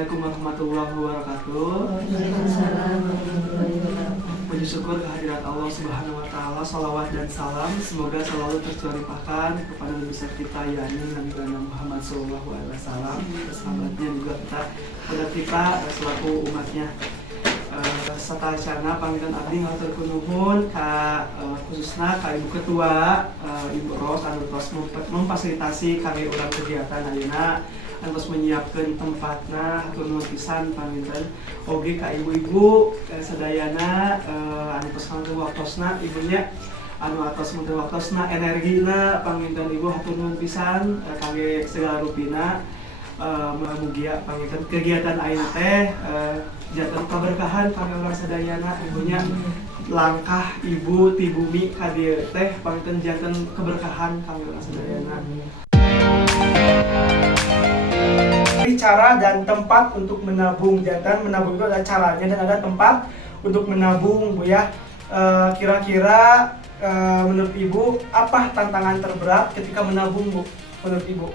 Assalamualaikum warahmatullahi wabarakatuh. Puji syukur kehadirat Allah Subhanahu wa Ta'ala, salawat dan salam semoga selalu tercurahkan kepada Nabi besar kita yakni Nabi Muhammad SAW, sahabatnya juga kita selaku umatnya. Satacana panggilan abdi ngatur nuhun ka khususna ka Ibu Ketua Ibu Ros anu tos memfasilitasi kami ulang kegiatan ayeuna terus menyiapkan tempatna hatur nuhun pisan panggilan oge ka ibu-ibu sadayana anu tos ngantun waktosna ibunya anu atos ngantun waktosna energina panggilan ibu hatur nuhun pisan kangge segala rupina mugia panggilan kegiatan ayeuna teh jatuh keberkahan kami orang sadayana ibunya langkah ibu ti bumi ka dieu teh panggilan janten keberkahan kami orang sadayana. Cara dan tempat untuk menabung jantan menabung itu ada caranya dan ada tempat untuk menabung Bu ya. Kira-kira menurut Ibu apa tantangan terberat ketika menabung Bu menurut Ibu?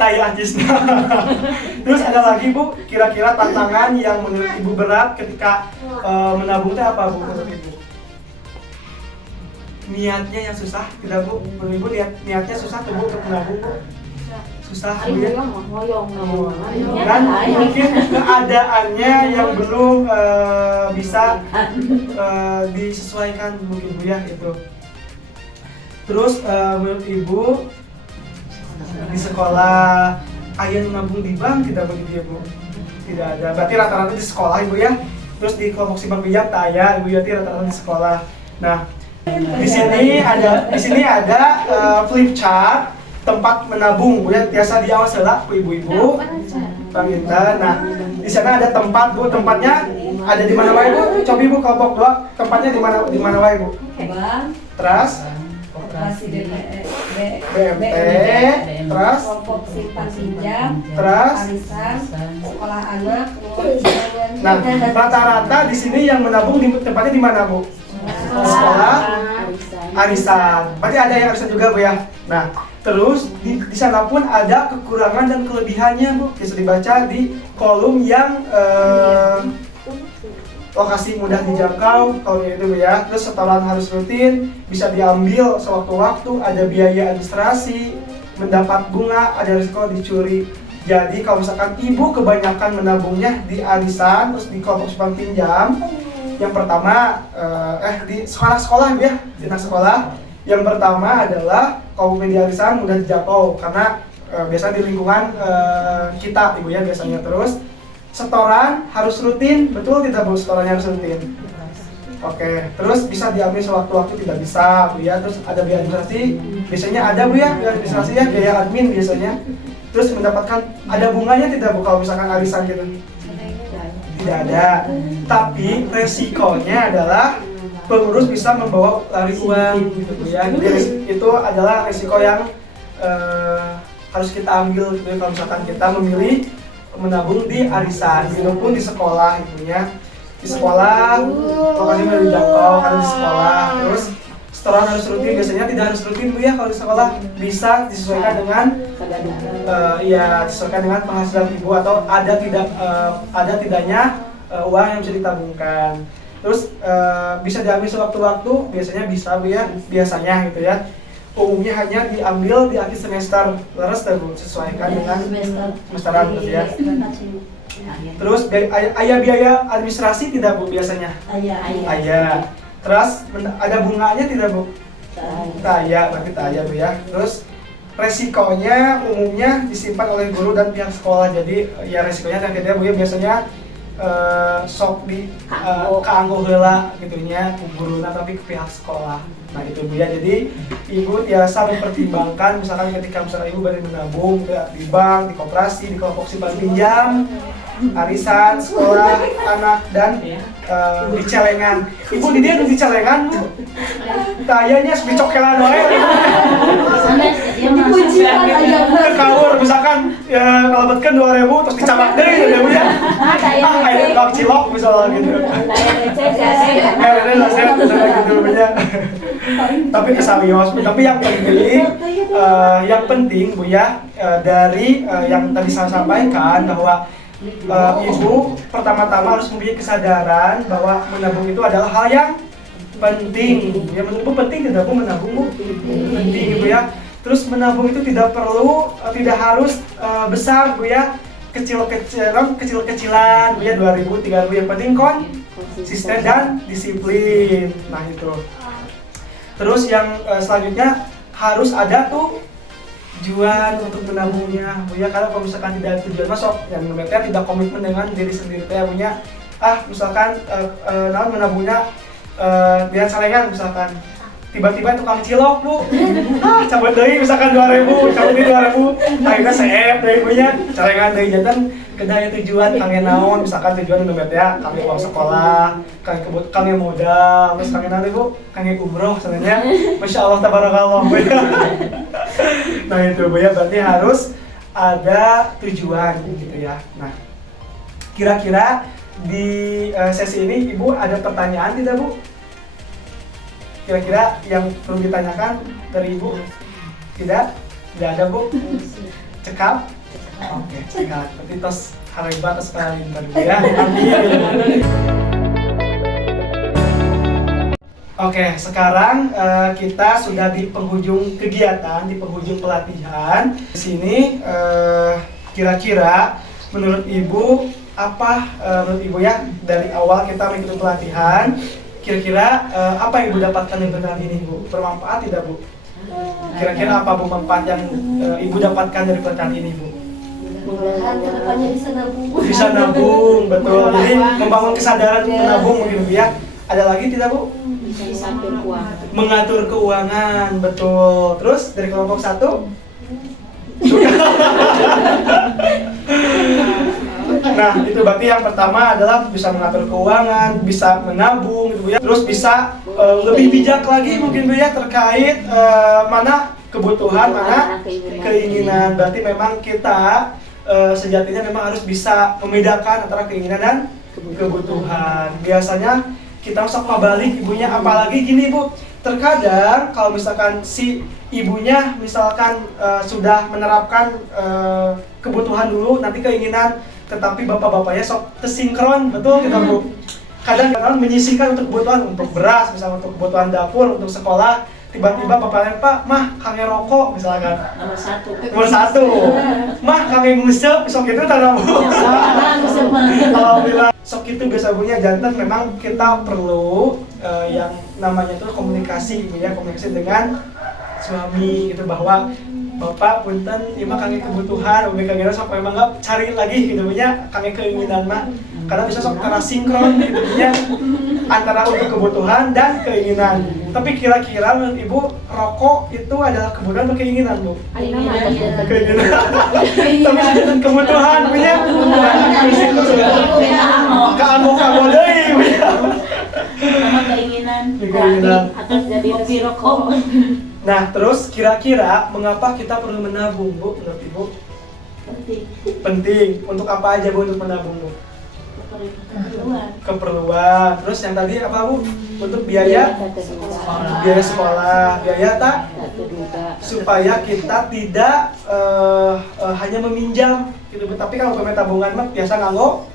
Taya ajis. Terus ada lagi Bu, kira-kira tantangan yang menurut Ibu berat ketika menabung itu apa Bu menurut Ibu? Niatnya yang susah, tidak Bu? Menurut Ibu niatnya susah tuh Bu untuk menabung Bu? Susah Bu ya? Dan mungkin keadaannya yang belum bisa disesuaikan mungkin Bu ya itu. Terus menurut Ibu di sekolah ayah nabung di bank tidak begitu ya Bu? Tidak ada. Berarti rata-rata di sekolah Ibu ya. Terus di kelompok simbang pinjam taya Ibu ya rata-rata di sekolah. Nah, di sini ada flip chart tempat menabung Bu ya. Biasa di awal selak ibu-ibu. Pangintan. Nah, di sana ada tempat Bu. Tempatnya ada di mana wae Bu? Coba Ibu kelompok 2 tempatnya di mana wae Bu? Terus Koperasi BMT, terus kelompok simpan pinjam, terus arisan, sekolah anak, nah rata-rata di sini yang menabung di tempatnya di mana Bu? Sekolah arisan. Berarti ada yang arisan juga Bu ya. Nah terus di sana pun ada kekurangan dan kelebihannya Bu. Bisa dibaca di kolom yang lokasi mudah dijangkau kalau itu Bu ya. Terus setoran harus rutin, bisa diambil sewaktu-waktu, ada biaya administrasi, mendapat bunga, ada risiko dicuri. Jadi kalau misalkan ibu kebanyakan menabungnya di arisan, terus di kelompok simpan pinjam, yang pertama di sekolah-sekolah ya, di sekolah. Yang pertama adalah kalau di arisan mudah dijangkau karena biasanya di lingkungan kita ibu ya biasanya. Terus setoran harus rutin, betul tidak Bu? Setorannya harus rutin. Oke, terus bisa diambil sewaktu-waktu tidak bisa Bu ya. Terus ada biaya administrasi, biasanya ada Bu ya, biaya administrasi ya, biaya admin biasanya. Terus mendapatkan ada bunganya tidak Bu kalau misalkan arisan gitu? Tidak ada. Tapi resikonya adalah pengurus bisa membawa lari uang gitu Bu ya. Jadi itu adalah resiko yang harus kita ambil gitu ya, kalau misalkan kita memilih menabung di arisan, pun di sekolah ibunya. Di sekolah lokasinya mudah dijangkau karena di sekolah. Terus setoran harus rutin, biasanya tidak harus rutin Bu ya kalau di sekolah, bisa disesuaikan dengan disesuaikan dengan penghasilan ibu atau ada tidaknya uang yang bisa ditabungkan. Terus bisa diambil sewaktu-waktu, biasanya bisa Bu ya, biasanya gitu ya. Umumnya hanya diambil di akhir semester, terus Bu sesuaikan dengan semesteran gitu ya. Terus biaya administrasi tidak Bu biasanya? Ayah. Terus ada bunganya tidak Bu? Taya, berarti taya Bu ya. Terus resikonya umumnya disimpan oleh guru dan pihak sekolah. Jadi ya resikonya yang tidak Bu ya biasanya sok di keanggo heula gitunya ku guruna tapi ke pihak sekolah. Nah itu Bu ya, jadi ibu biasa mempertimbangkan misalkan ketika misalnya ibu bari menabung di bank, di koperasi, di kelompok simpan pinjam, arisan, sekolah, anak, dan di celengan. Ibu di dia di celengan Bu, tayanya dicokelan wae. Kalau misalkan ya ngalabatkan 2.000 terus dicabak deh ya Bu ya. Kayak bang cilok misalnya gitu. Tapi kesalios, tapi yang penting Bu ya dari yang tadi saya sampaikan bahwa ibu pertama-tama harus mempunyai kesadaran bahwa menabung itu adalah hal yang penting. Ya, menurut ibu penting tidak bu menabung bu? Penting ibu ya. Terus menabung itu tidak perlu, tidak harus besar bu ya. Kecil-kecilan bu ya, 2.000, 3.000, yang penting konsisten dan disiplin. Nah itu. Terus yang selanjutnya harus ada tuh tujuan untuk menabungnya bu ya, karena kalau misalkan tidak ada tujuan masuk yang mereka tidak komitmen dengan diri sendiri ya punya misalkan menabungnya dengan salengan misalkan tiba-tiba tukang cilok bu cabut deui misalkan 2.000 cabut deui 2.000 akhirnya seep deui punya salengan deui jantan kedaya tujuan kangen naon misalkan tujuan untuk ya kangen uang sekolah kangen modal terus kangen nanti bu kangen umroh sebenarnya masya Allah tabarakallah bu ya. Nah itu bu ya berarti harus ada tujuan gitu ya. Nah kira-kira di sesi ini ibu ada pertanyaan tidak bu? Kira-kira yang perlu ditanyakan dari ibu? Tidak? Tidak ada bu? Cekap? Oke, cekap. Berarti tos harebat tos kalian bu ya. Amin. Oke, sekarang kita sudah di penghujung kegiatan, di penghujung pelatihan. Di sini kira-kira menurut ibu apa menurut ibu ya dari awal kita mengikuti pelatihan, kira-kira apa yang ibu dapatkan dari pelatihan ini bu? Bermanfaat tidak bu? Kira-kira apa bu manfaat yang ibu dapatkan dari pelatihan ini bu? Mudah-mudahan kedepannya bisa nabung. Bisa nabung, betul. Jadi membangun kesadaran menabung mungkin bu ya. Ada lagi tidak bu? Mengatur keuangan, betul. Terus dari kelompok 1? Nah, itu berarti yang pertama adalah bisa mengatur keuangan, bisa menabung gitu ya. Terus bisa lebih bijak lagi mungkin Bu ya terkait mana kebutuhan, mana keinginan. Berarti memang kita sejatinya memang harus bisa membedakan antara keinginan dan kebutuhan. Biasanya kita sok mabalik ibunya, apalagi gini Bu, terkadang kalau misalkan si ibunya misalkan sudah menerapkan kebutuhan dulu, nanti keinginan, tetapi bapak-bapaknya sok kesinkron, betul kita Bu. Kadang-kadang menyisihkan untuk kebutuhan, untuk beras, misalnya untuk kebutuhan dapur, untuk sekolah, tiba-tiba bapaknya, Pak, mah kangen rokok misalkan. Nomor satu. Mah kangen ngusep, sok itu tanah Bu. Alhamdulillah. Sok itu biasa punya jantan memang kita perlu yang namanya itu komunikasi ya, komunikasi dengan suami gitu bahwa bapak punten ieu mah kangen kebutuhan, umi kangen sok memang enggak cari lagi gitu punya kangen keinginan mah. Karena bisa sok karena sinkron gitu punya antara untuk kebutuhan dan keinginan. Tapi kira-kira menurut Ibu rokok itu adalah kebutuhan atau keinginan, Bu? Keinginan. Tapi kebutuhan punya kamu deui punya. Sama keinginan atas jadi lebih rokok. Nah, terus kira-kira mengapa kita perlu menabung, Bu? Menurut Ibu? Penting. Untuk apa aja, Bu, untuk menabung, Bu? Keperluan. Terus yang tadi apa Bu? Untuk biaya sekolah, biaya tak? Supaya kita tidak hanya meminjam gitu. Tapi kalau pemain tabungan mah biasa nganggo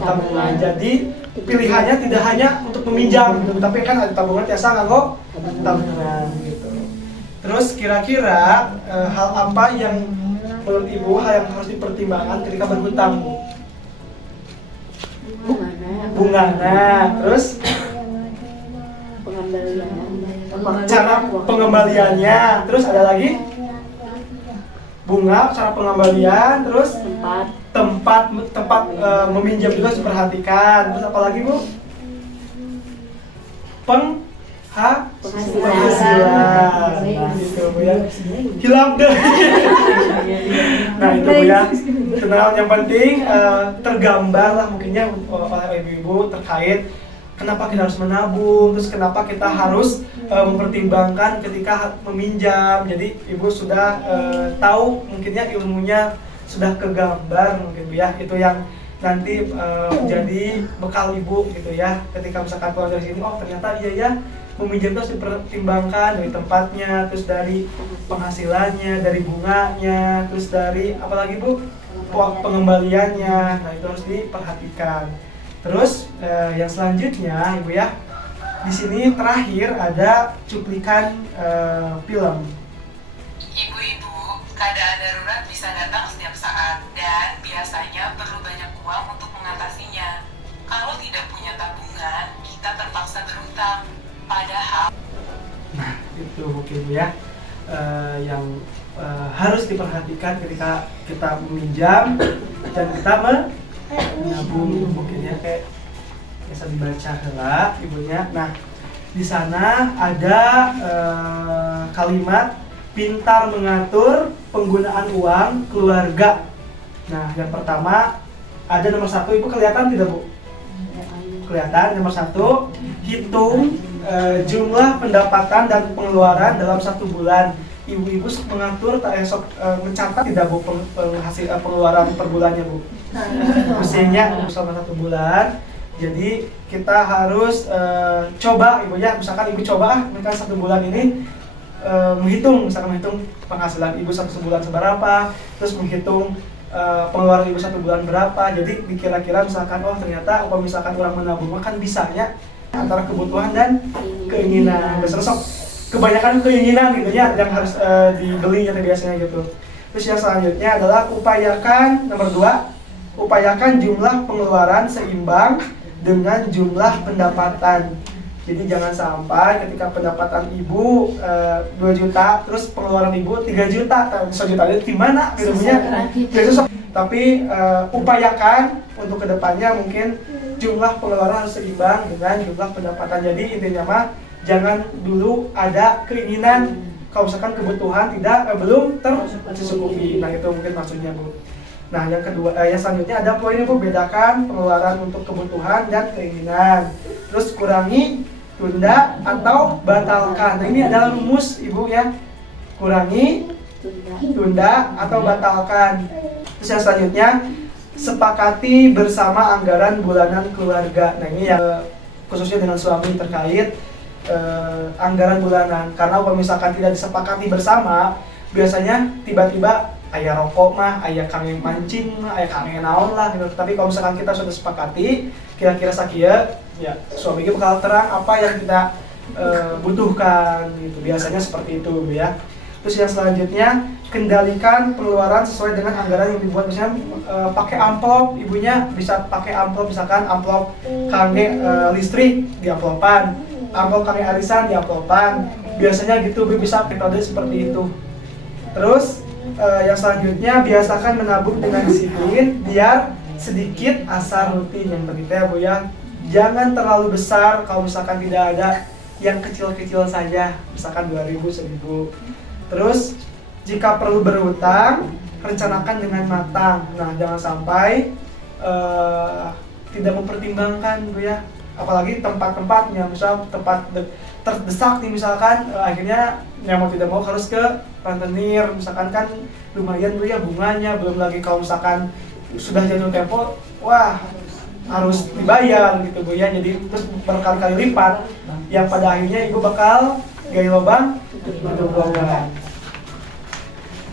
tabungan. Jadi pilihannya tidak hanya untuk meminjam gitu. Tapi kan ada tabungan biasa nganggo tabungan gitu. Terus kira-kira hal apa yang menurut Ibu hal yang harus dipertimbangkan ketika berhutang, Bu? Bunganya, terus cara pengembaliannya, terus ada lagi bunga, cara pengembalian, terus tempat meminjam juga harus diperhatikan. Terus apa lagi Bu? Penghasilan. Nah, itu Bu ya. Hilang deh. Nah, itu Bu ya. Kenal yang penting tergambar lah mungkinnya oleh ibu-ibu terkait kenapa kita harus menabung, terus kenapa kita harus mempertimbangkan ketika meminjam. Jadi ibu sudah tahu mungkinnya ilmunya sudah kegambar mungkin Bu ya. Itu yang nanti jadi bekal ibu gitu ya. Ketika misalkan pulang dari sini, oh ternyata iya ya meminjam itu harus dipertimbangkan dari tempatnya, terus dari penghasilannya, dari bunganya, terus dari apalagi Bu? pengembaliannya. Nah itu harus diperhatikan. Terus yang selanjutnya ibu ya, di sini terakhir ada cuplikan film. Ibu-ibu, keadaan darurat bisa datang setiap saat dan biasanya perlu banyak uang untuk mengatasinya. Kalau tidak punya tabungan, kita terpaksa berhutang. Padahal Nah itu mungkin ya yang harus diperhatikan ketika kita meminjam dan kita menabung, mungkin ya kayak biasa dibaca lah ibunya. Nah di sana ada kalimat pintar mengatur penggunaan uang keluarga. Nah yang pertama ada nomor 1, ibu kelihatan tidak bu? Kelihatan nomor 1, hitung jumlah pendapatan dan pengeluaran dalam 1 bulan. Ibu-ibu mengatur mencatat tidak bu penghasil pengeluaran per bulannya bu? Mestinya selama 1 bulan. Jadi kita harus coba ibu ya, misalkan ibu coba misalkan 1 bulan ini menghitung penghasilan ibu 1 bulan seberapa, terus menghitung pengeluaran ibu 1 bulan berapa. Jadi dikira-kira misalkan oh ternyata kalau misalkan orang menabung kan bisanya antara kebutuhan dan keinginan. Biasanya kebanyakan keinginan gitu ya yang harus dibeli ya biasanya gitu. Terus yang selanjutnya adalah upayakan nomor 2, upayakan jumlah pengeluaran seimbang dengan jumlah pendapatan. Jadi jangan sampai ketika pendapatan ibu 2 juta, terus pengeluaran ibu 3 juta, 1 juta itu gimana gitu punya. Tapi upayakan untuk kedepannya mungkin jumlah pengeluaran harus seimbang dengan jumlah pendapatan. Jadi intinya mah jangan dulu ada keinginan kalau misalkan kebutuhan belum tercukupi. Nah itu mungkin maksudnya bu. Nah yang kedua, yang selanjutnya ada poinnya bu, bedakan pengeluaran untuk kebutuhan dan keinginan. Terus kurangi, tunda atau batalkan. Nah ini adalah rumus ibu ya, kurangi, tunda atau batalkan. Terus yang selanjutnya sepakati bersama anggaran bulanan keluarga. Nah ini yang khususnya dengan suami terkait anggaran bulanan. Karena kalau misalkan tidak disepakati bersama, biasanya tiba-tiba ayah rokok mah, ayah kangen mancing mah, ayah kangen naon lah gitu. Tapi kalau misalkan kita sudah sepakati, kira-kira sakia, ya suami kita bakal terang apa yang kita butuhkan gitu. Biasanya seperti itu ya. Terus yang selanjutnya, kendalikan pengeluaran sesuai dengan anggaran yang dibuat. Misalnya pakai amplop, ibunya bisa pakai amplop, misalkan amplop kange listrik di amplopan, amplop kange arisan di amplopan. Biasanya gitu, bisa metode seperti itu. Terus yang selanjutnya, biasakan menabung dengan disiplin biar sedikit asal rutin. Yang penting ya bu ya, jangan terlalu besar. Kalau misalkan tidak ada, yang kecil-kecil saja, misalkan 2.000, 1.000. Terus jika perlu berhutang, rencanakan dengan matang. Nah jangan sampai tidak mempertimbangkan bu ya, apalagi tempat-tempatnya. Misal tempat terdesak nih misalkan, akhirnya yang mau tidak mau harus ke rentenir. Misalkan kan lumayan bu ya bunganya, belum lagi kalau misalkan sudah jatuh tempo, wah harus dibayar gitu bu ya. Jadi terus berkali-kali lipat, yang pada akhirnya ibu bakal gaya lubang tutup lubang.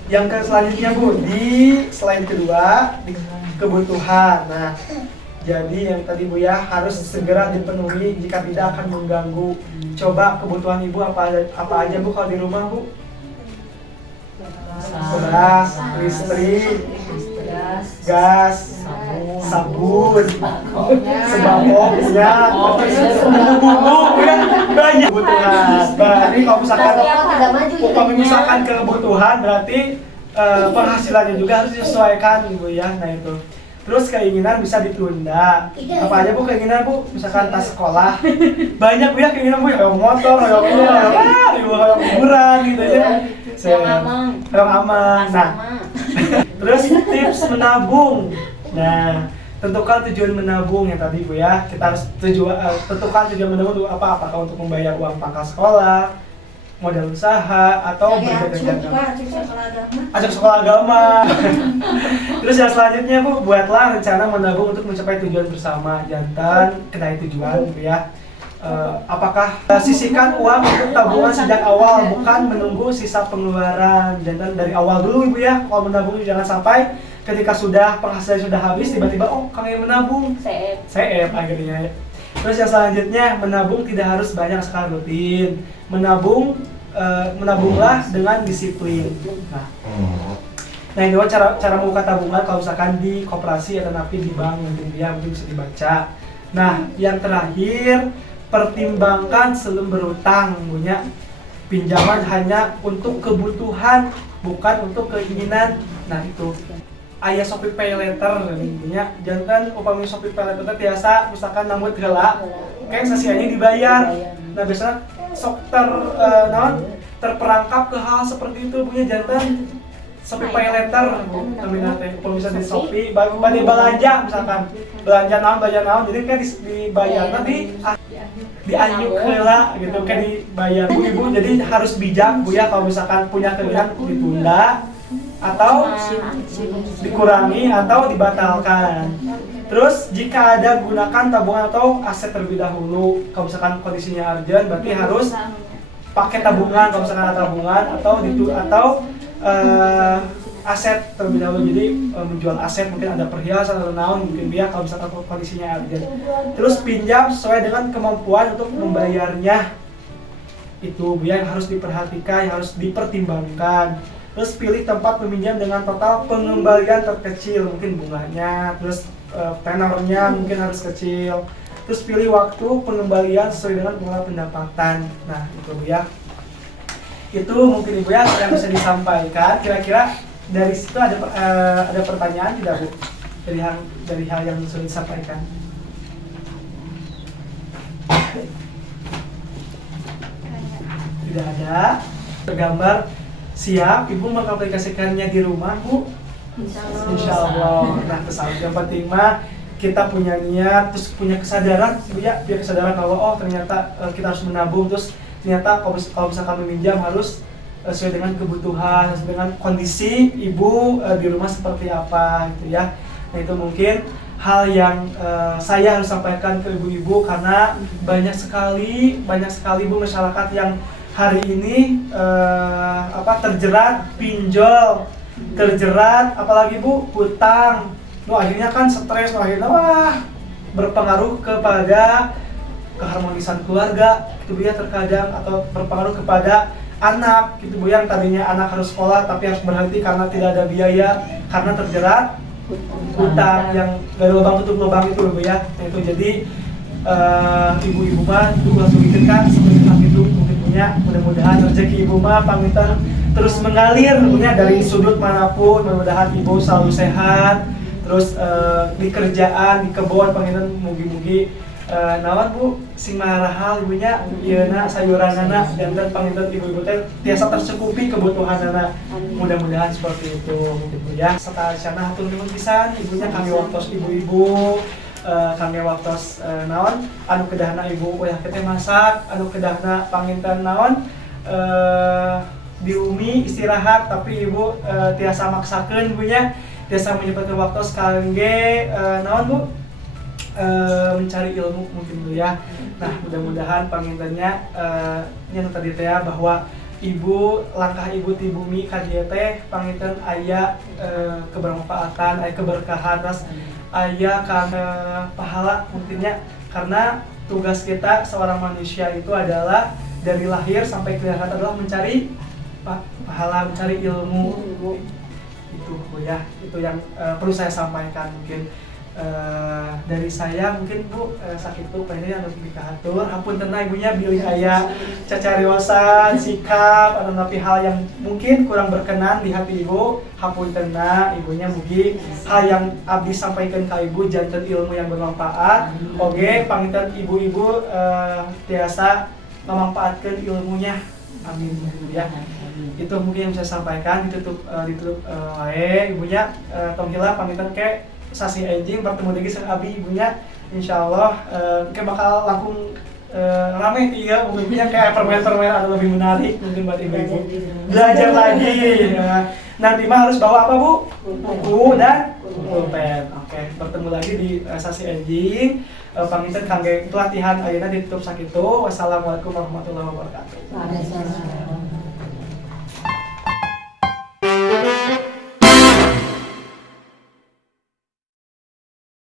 Yang selanjutnya bu, di slide kedua, di kebutuhan. Nah jadi yang tadi bu ya harus segera dipenuhi, jika tidak akan mengganggu. Coba kebutuhan ibu apa aja bu kalau di rumah bu? Beras, listrik, gas, sabun, sembako, minyak, bumbu ya, banyak kebutuhan. Berarti kalau misalkan kebutuhan berarti penghasilannya juga harus disesuaikan ibu ya. Nah itu. Terus keinginan bisa ditunda. Apa aja bu keinginan bu? Misalkan tas sekolah. Banyak bu ya keinginan bu, kayak motor, kayak liburan gitu ya. Yang aman. Nah, terus tips menabung. Nah, tentukan tujuan menabung yang tadi bu ya. Kita harus tentukan tujuan menabung untuk apa? Apakah untuk membayar uang pangkal sekolah, modal usaha, atau berjaga-jaga. Ajak sekolah agama. Terus yang selanjutnya bu, buatlah rencana menabung untuk mencapai tujuan bersama. Jantan kenai tujuan bu ya. Apakah sisihkan uang untuk tabungan sejak awal, bukan menunggu sisa pengeluaran. Jangan dari awal dulu ibu ya. Kalau menabung jangan sampai ketika sudah penghasilan sudah habis tiba-tiba kalian menabung CF akhirnya. Terus yang selanjutnya, menabung tidak harus banyak sekali rutin. Menabunglah dengan disiplin. Nah ini cara membuka tabungan kalau misalkan di koperasi atau nanti di bank mungkin bisa dibaca. Nah yang terakhir, pertimbangkan sebelum berutang. Punya pinjaman hanya untuk kebutuhan, bukan untuk keinginan. Nah itu aya Shopee Pay Later intinya jangan upami Shopee Pay Later biasa misalkan nambut heula kayak sasianya dibayar. Nah biasanya sok terperangkap ke hal seperti itu punya jantan Shopee Pay Later kalau bisa di Shopee bagi belanja misalkan belanja naon jadi kan dibayar nanti dianyuk heula gitu kan dibayar ibu jadi harus bijak Bu ya kalau misalkan punya keinginan ditunda atau dikurangi atau dibatalkan. Terus jika ada gunakan tabungan atau aset terlebih dahulu. Kalau misalkan kondisinya urgent berarti harus pakai tabungan kalau misalkan ada tabungan atau aset terlebih dahulu. Jadi menjual aset mungkin ada perhiasan atau naon mungkin dia kalau misalkan kondisinya urgent. Terus pinjam sesuai dengan kemampuan untuk membayarnya. Itu yang harus diperhatikan, yang harus dipertimbangkan. Terus pilih tempat meminjam dengan total pengembalian terkecil, mungkin bunganya, terus tenornya mungkin harus kecil. Terus pilih waktu pengembalian sesuai dengan pola pendapatan. Nah itu Bu ya. Itu mungkin Ibu ya yang bisa disampaikan. Kira-kira dari situ ada pertanyaan tidak Bu? Dari hal yang sudah disampaikan. Tidak ada. Tergambar. Siap, Ibu mengaplikasikannya di rumah, Bu? Insya Allah. Nah, yang penting mah kita punya niat, terus punya kesadaran, Bu ya, punya kesadaran kalau ternyata kita harus menabung, terus ternyata kalau misalkan meminjam harus sesuai dengan kebutuhan, sesuai dengan kondisi Ibu di rumah seperti apa, gitu ya. Nah, itu mungkin hal yang saya harus sampaikan ke ibu-ibu karena banyak sekali Bu masyarakat yang hari ini terjerat pinjol, terjerat apalagi Bu hutang. Akhirnya kan stres, akhirnya berpengaruh kepada keharmonisan keluarga itu Bu ya terkadang, atau berpengaruh kepada anak gitu Bu yang tadinya anak harus sekolah tapi harus berhenti karena tidak ada biaya karena terjerat hutang yang dari lubang tutup lubang itu Bu ya. Nah, itu jadi ibu-ibu mah itu langsung pikirkan seperti itu mungkin punya, mudah-mudahan rezeki ibu mah pamitan terus mengalir punya dari sudut manapun, mudah-mudahan ibu selalu sehat, terus di kerjaan, di kebun pamitan mugi-mugi nawan Bu sing marahal ibunya ieuna sayuranana dan pamitan ibu-ibu teh tiasa tercukupi kebutuhanana, mudah-mudahan seperti itu mungkin Bu ya. Satasana hatur nuhun pisan ibunya kami waktos ibu-ibu kami waktos naon anu kedahna ibu wayah teh masak, anu kedahna panginten naon di umi istirahat tapi ibu tiasa maksakeun ibunya tiasa menyempatkan waktu kangge naon Bu mencari ilmu mungkin Bu ya. Nah mudah-mudahan pangintennya nya tadi teh bahwa ibu langkah ibu di bumi kajian teh panginten aya kebermanfaatan, aya keberkahan, ras aya karena pahala mungkinnya, karena tugas kita seorang manusia itu adalah dari lahir sampai ke akhirat adalah mencari pahala, mencari ilmu. Itu Bu ya, itu yang perlu saya sampaikan mungkin. Dari saya mungkin Bu sakitu pengen harus dikahatur ampun tenang ibunya bilih aya cacariosan sikap atau napi hal yang mungkin kurang berkenan di hati ibu ampun tenang ibunya mugi hal yang abdi sampaikan ke ibu janten ilmu yang bermanfaat. Oke pangitan ibu-ibu tiasa memanfaatkan ilmunya, amin ya. Itu mungkin yang saya sampaikan. Ditutup ibunya tong hila pamitan ke sasi enjing bertemu lagi sama abi ibunya, insyaallah kayak bakal langsung rame ya mungkinnya kayak permen-permen atau lebih menarik mungkin buat ibu-ibu belajar lagi ya. Nanti mah harus bawa apa Bu? Buku dan pulpen. Oke, bertemu lagi di sasi enjing. Panginten kangge pelatihan ayeuna ditutup sakitu. Wassalamualaikum warahmatullahi wabarakatuh.